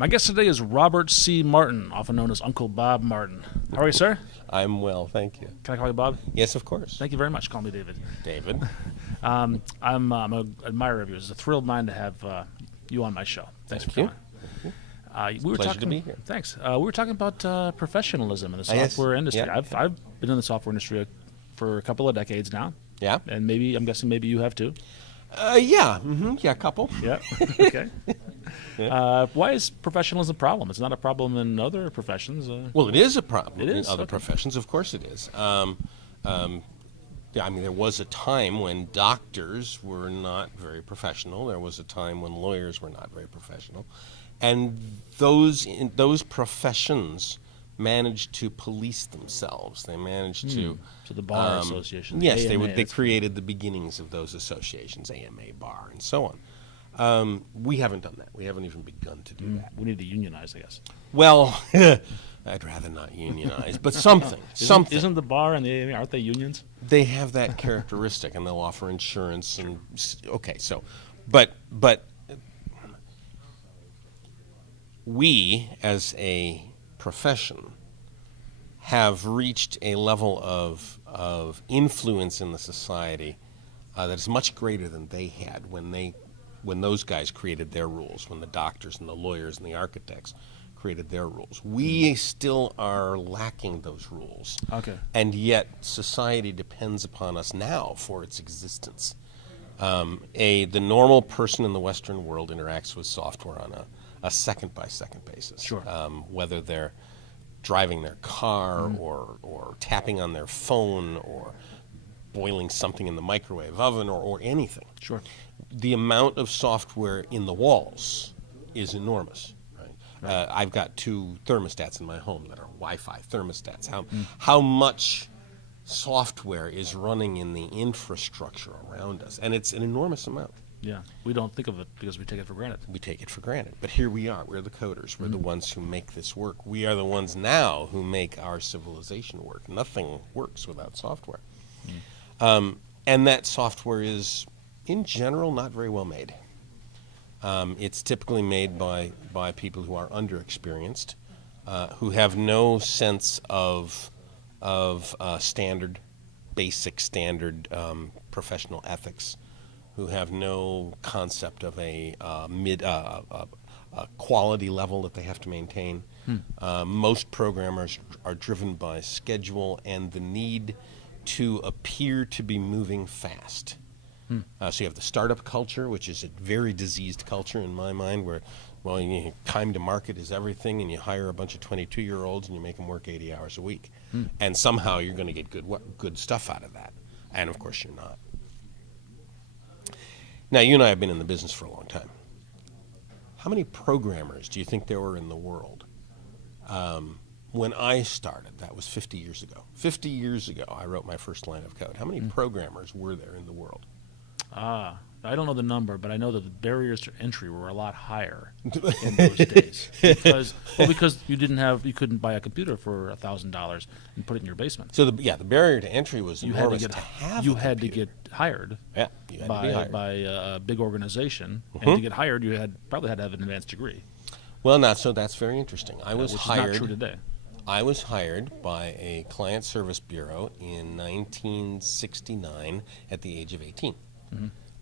My guest today is Robert C. Martin, often known as Uncle Bob Martin. How are you, sir? I'm well, thank you. Can I call you Bob? Yes, of course. Thank you very much. Call me David. David. I'm an admirer of yours. It's a thrilled mind to have you on my show. Thanks Thank for you. coming. We were Pleasure talking, to be here. Thanks. We were talking about professionalism in the Yes. software industry. Yeah. I've been in the software industry for a couple of decades now, Yeah? and I'm guessing maybe you have too. Yeah. Yeah, a couple. Yeah. Okay. Why is professionalism a problem? It's not a problem in other professions. Well, it is a problem It is? in other Okay. professions. Of course it is. Yeah, I mean, there was a time when doctors were not very professional. There was a time when lawyers were not very professional. And those professions managed to police themselves. They managed to... So the bar association. Yes, AMA, they created the beginnings of those associations, AMA, bar, and so on. We haven't done that. We haven't even begun to do that. We need to unionize, I guess. Well, I'd rather not unionize, but something. Isn't the bar and the AMA, aren't they unions? They have that characteristic, and they'll offer insurance. And okay, so, but we as a profession have reached a level of influence in the society that is much greater than they had when those guys created their rules, when the doctors and the lawyers and the architects created their rules. We still are lacking those rules. Okay. And yet society depends upon us now for its existence. The normal person in the Western world interacts with software on a second-by-second basis. Sure. Whether they're driving their car or tapping on their phone or boiling something in the microwave oven or anything. Sure. The amount of software in the walls is enormous. Right. I've got 2 thermostats in my home that are Wi-Fi thermostats. How much software is running in the infrastructure around us? And it's an enormous amount. Yeah. We don't think of it because we take it for granted. We take it for granted. But here we are. We're the coders. We're the ones who make this work. We are the ones now who make our civilization work. Nothing works without software. And that software is, in general, not very well made. It's typically made by people who are underexperienced, who have no sense of basic standard professional ethics, who have no concept of a quality level that they have to maintain. Most programmers are driven by schedule and the need to appear to be moving fast. So you have the startup culture, which is a very diseased culture in my mind, where, well, time to market is everything, and you hire a bunch of 22-year-olds and you make them work 80 hours a week. And somehow you're going to get good stuff out of that. And, of course, you're not. Now, you and I have been in the business for a long time. How many programmers do you think there were in the world? When I started, that was 50 years ago. 50 years ago, I wrote my first line of code. How many programmers were there in the world? I don't know the number, but I know that the barriers to entry were a lot higher in those days because you couldn't buy a computer for $1,000 and put it in your basement. So the barrier to entry was enormous to have. You had to get hired. Yeah, you had to be hired by a big organization, and to get hired, you probably had to have an advanced degree. Well, that's very interesting. I was which hired. is not true today. I was hired by a client service bureau in 1969 at the age of 18.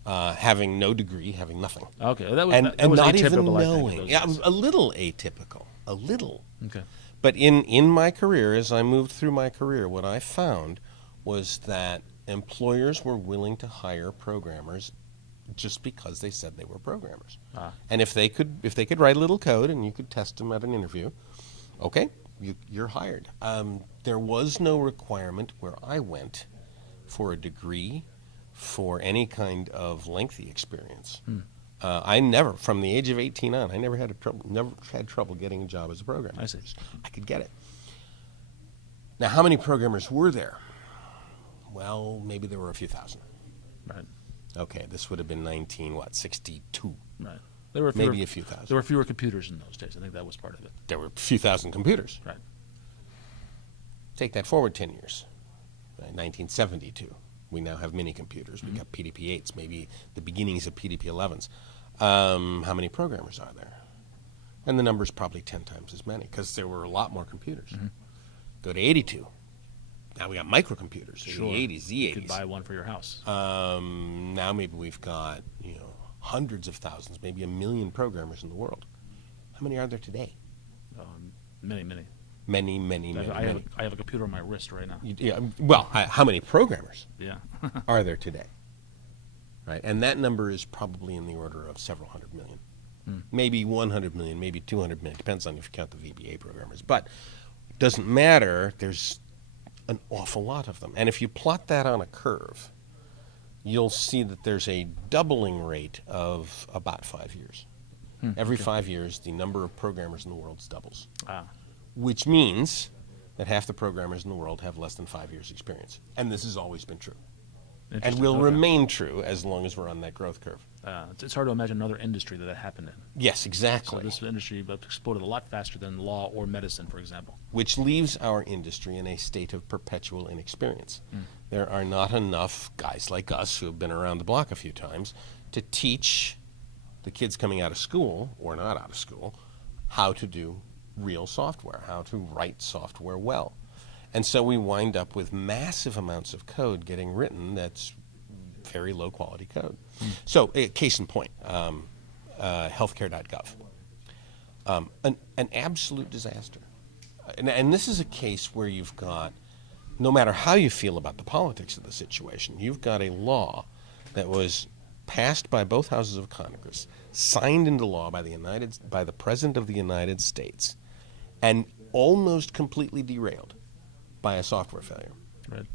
Having no degree, having nothing. Okay, and that was not atypical, even I think, knowing. Yeah, a little atypical, a little. Okay. But in my career, as I moved through my career, what I found was that employers were willing to hire programmers just because they said they were programmers. And if they could write a little code and you could test them at an interview, okay, you're hired. There was no requirement where I went for a degree, for any kind of lengthy experience. I never, from the age of 18 on, I never had trouble getting a job as a programmer. I see. I could get it. Now, how many programmers were there? Well, maybe there were a few thousand. Right. Okay, this would have been 62. Right. There were maybe a few thousand. There were fewer computers in those days. I think that was part of it. There were a few thousand computers. Right. Take that forward 10 years. 1972. We now have mini computers. We've got PDP-8s, maybe the beginnings of PDP-11s. How many programmers are there? And the number's probably 10 times as many because there were a lot more computers. Go to 82. Now we got microcomputers in the 80s, the 80s. You could buy one for your house. Now maybe we've got hundreds of thousands, maybe 1 million programmers in the world. How many are there today? Many, many. Many. I have a computer on my wrist right now. Yeah. Well, how many programmers Yeah. are there today? Right, and that number is probably in the order of several hundred million. Maybe 100 million, maybe 200 million. Depends on if you count the VBA programmers. But it doesn't matter. There's an awful lot of them. And if you plot that on a curve, you'll see that there's a doubling rate of about 5 years. Every 5 years, the number of programmers in the world doubles, which means that half the programmers in the world have less than 5 years' experience. And this has always been true. And will remain true as long as we're on that growth curve. It's hard to imagine another industry that happened in. Yes, exactly. So this industry exploded a lot faster than law or medicine, for example. Which leaves our industry in a state of perpetual inexperience. There are not enough guys like us who have been around the block a few times to teach the kids coming out of school, or not out of school, how to do real software, how to write software well. And so we wind up with massive amounts of code getting written that's very low quality code. So, case in point, healthcare.gov. An absolute disaster. And this is a case where you've got, no matter how you feel about the politics of the situation, you've got a law that was passed by both houses of Congress, signed into law by the President of the United States, and almost completely derailed by a software failure. Right.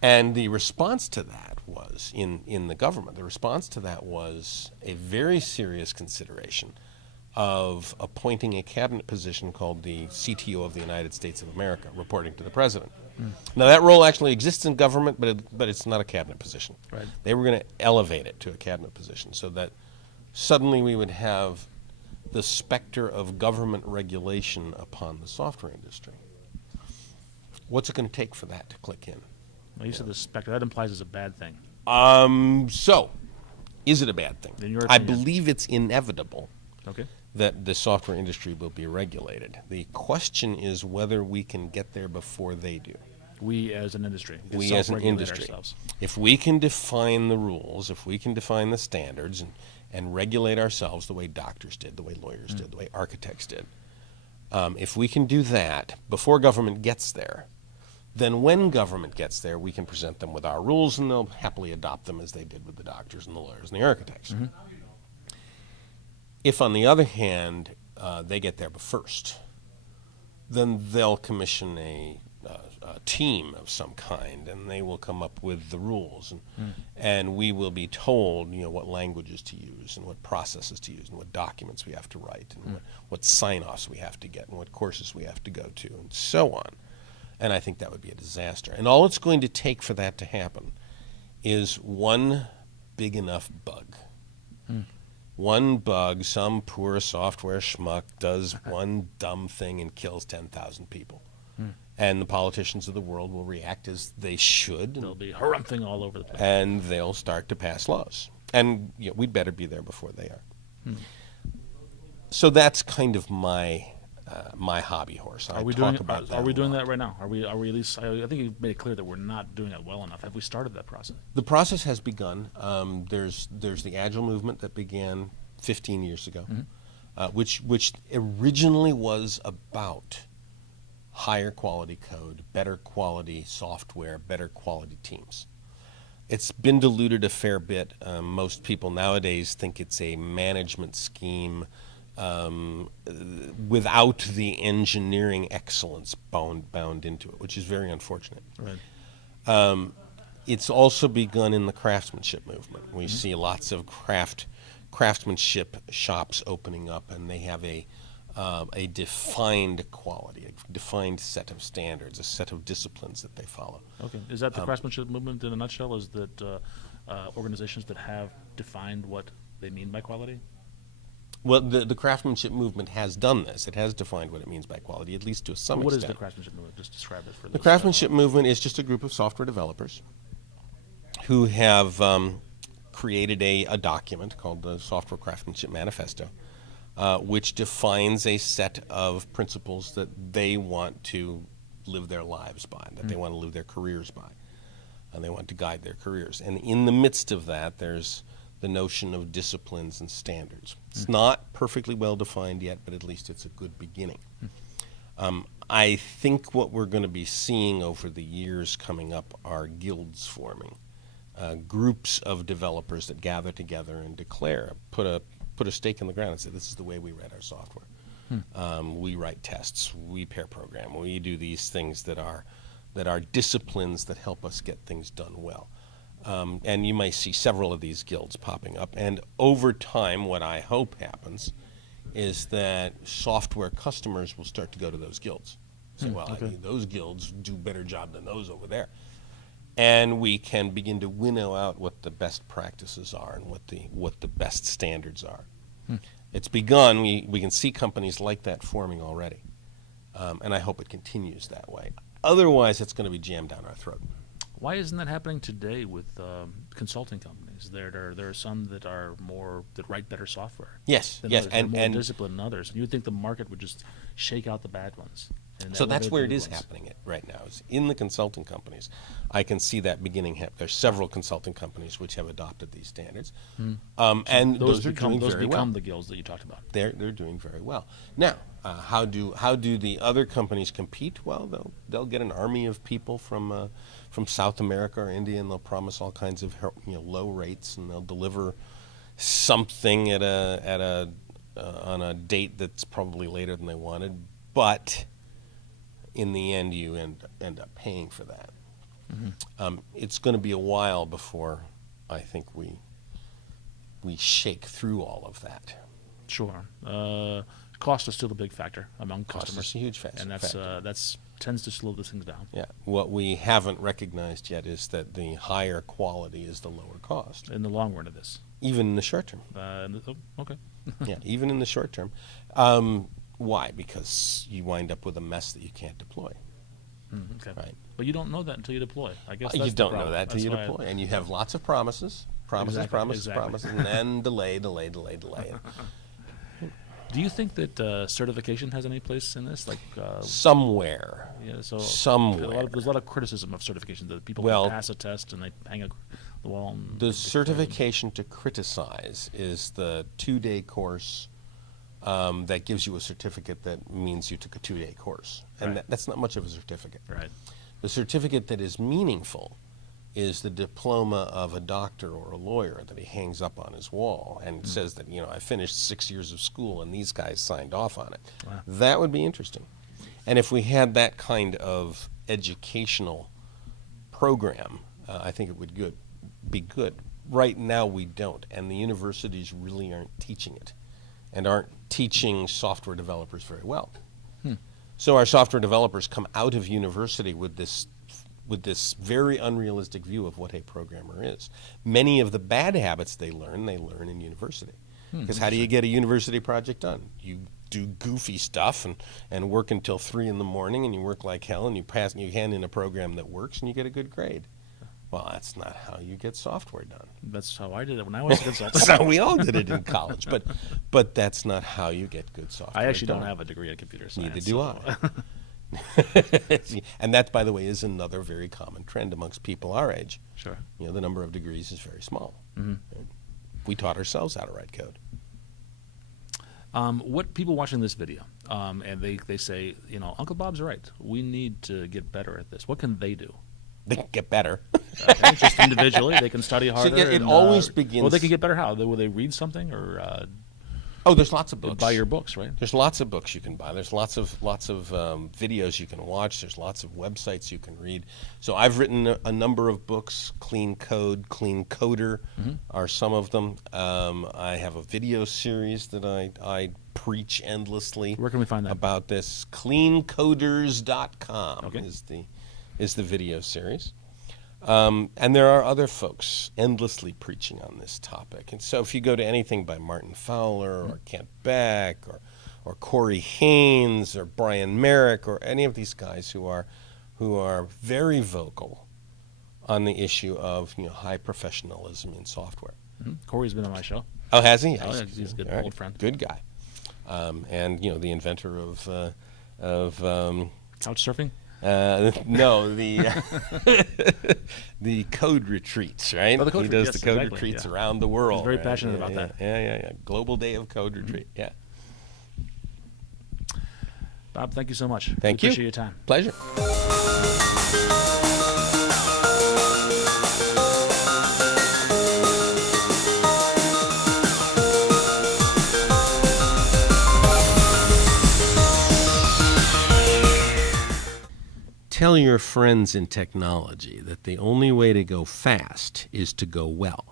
And the response to that was, in the government, the response to that was a very serious consideration of appointing a cabinet position called the CTO of the United States of America, reporting to the president. Now, that role actually exists in government, but it's not a cabinet position. Right. They were going to elevate it to a cabinet position so that suddenly we would have the specter of government regulation upon the software industry. What's it going to take for that to click in? Well, you said the specter. That implies it's a bad thing. So, is it a bad thing? In your I opinion. believe it's inevitable Okay. that the software industry will be regulated. The question is whether we can get there before they do. We as an industry. can We as an self-regulate industry. ourselves. If we can define the rules, if we can define the standards and regulate ourselves the way doctors did, the way lawyers did, the way architects did, if we can do that before government gets there, then when government gets there, we can present them with our rules and they'll happily adopt them as they did with the doctors and the lawyers and the architects. If, on the other hand, they get there first, then they'll commission a team of some kind, and they will come up with the rules, and we will be told, what languages to use, and what processes to use, and what documents we have to write, and what sign-offs we have to get, and what courses we have to go to, and so on. And I think that would be a disaster. And all it's going to take for that to happen is one big enough bug. One bug, some poor software schmuck does one dumb thing and kills 10,000 people. And the politicians of the world will react as they should. There'll be harumphing all over the place. And they'll start to pass laws. And we'd better be there before they are. So that's kind of my hobby horse. Are we doing that right now? Are we at least? I think you've made it clear that we're not doing it well enough. Have we started that process? The process has begun. There's the Agile movement that began 15 years ago, which originally was about higher quality code, better quality software, better quality teams. It's been diluted a fair bit. Most people nowadays think it's a management scheme without the engineering excellence bound into it, which is very unfortunate. Right. It's also begun in the craftsmanship movement. We see lots of craftsmanship shops opening up, and they have a defined quality, a defined set of standards, a set of disciplines that they follow. Okay. Is that the craftsmanship movement in a nutshell? Is that organizations that have defined what they mean by quality? Well, the craftsmanship movement has done this. It has defined what it means by quality, at least to some What extent. is the craftsmanship movement? Just describe it for The craftsmanship movement is just a group of software developers who have created a document called the Software Craftsmanship Manifesto which defines a set of principles that they want to live their lives by, that they want to live their careers by, and they want to guide their careers. And in the midst of that, there's the notion of disciplines and standards. It's not perfectly well defined yet, but at least it's a good beginning. I think what we're going to be seeing over the years coming up are guilds forming, groups of developers that gather together and declare, put a stake in the ground and say, this is the way we write our software. We write tests, we pair program, we do these things that are disciplines that help us get things done well. And you might see several of these guilds popping up. And over time, what I hope happens is that software customers will start to go to those guilds. Say, well, I mean, those guilds do a better job than those over there. And we can begin to winnow out what the best practices are and what the best standards are. It's begun. We can see companies like that forming already. And I hope it continues that way. Otherwise, it's going to be jammed down our throat. Why isn't that happening today with consulting companies? There are some that write better software. Yes, than yes, others. They're more disciplined than others. And you would think the market would just shake out the bad ones. So that's where it is happening right now. Is in the consulting companies. I can see that beginning. There's several consulting companies which have adopted these standards, and those are doing very well. Become the guilds that you talked about. They're doing very well. Now, how do the other companies compete? Well, they'll get an army of people from South America or India, and they'll promise all kinds of low rates, and they'll deliver something on a date that's probably later than they wanted, but in the end, you end up paying for that. It's going to be a while before I think we shake through all of that. Sure. Cost is still a big factor among customers. Cost is a huge factor. And that's tends to slow those things down. Yeah. What we haven't recognized yet is that the higher quality is the lower cost. In the long run of this. Even in the short term. Okay. Yeah, even in the short term. Why? Because you wind up with a mess that you can't deploy. Okay. Right. But you don't know that until you deploy. I guess You that's don't the know that until you That's why deploy. And you have lots of promises, promises, and then delay. Do you think that certification has any place in this? Like somewhere. Yeah. So somewhere. There's a lot of criticism of certification that people can pass a test and they hang the wall. The certification to criticize is the 2-day course that gives you a certificate that means you took a 2-day course. And that's not much of a certificate. Right. The certificate that is meaningful is the diploma of a doctor or a lawyer that he hangs up on his wall and says that, I finished 6 years of school and these guys signed off on it. Wow. That would be interesting. And if we had that kind of educational program, I think it would be good. Right now we don't, and the universities really aren't teaching it and aren't teaching software developers very well. So our software developers come out of university with this very unrealistic view of what a programmer is. Many of the bad habits they learn in university. Because how do you get a university project done? You do goofy stuff and work until 3 in the morning, and you work like hell, and you hand in a program that works, and you get a good grade. Well, that's not how you get software done. That's how I did it when I was a consultant. That's how we all did it in college, but that's not how you get good software. I actually don't have a degree in computer science. Neither do I. And that, by the way, is another very common trend amongst people our age. Sure. The number of degrees is very small. We taught ourselves how to write code. What people watching this video, and they say, Uncle Bob's right. We need to get better at this. What can they do? They can get better. Okay, just individually, they can study harder. So it always begins. Well, they can get better how? Will they read something or? There's lots of books. Buy your books, right? There's lots of books you can buy. There's lots of videos you can watch. There's lots of websites you can read. So I've written a number of books. Clean Code, Clean Coder are some of them. I have a video series that I preach endlessly. Where can we find that? About this? Cleancoders.com is the video series. And there are other folks endlessly preaching on this topic. And so if you go to anything by Martin Fowler or Kent Beck or Corey Haynes or Brian Merrick or any of these guys who are very vocal on the issue of high professionalism in software. Corey's been on my show. Oh, has he? Oh, yeah, he's a good old friend. Good guy. and the inventor of Couch surfing? no, the the code retreats, right? Oh, the code he does yes, the code exactly, retreats yeah. around the world. He's very right? passionate Yeah, about yeah, that. Yeah. Global Day of Code Retreat. Yeah. Bob, thank you so much. Thank We you. Appreciate your time. Pleasure. Tell your friends in technology that the only way to go fast is to go well.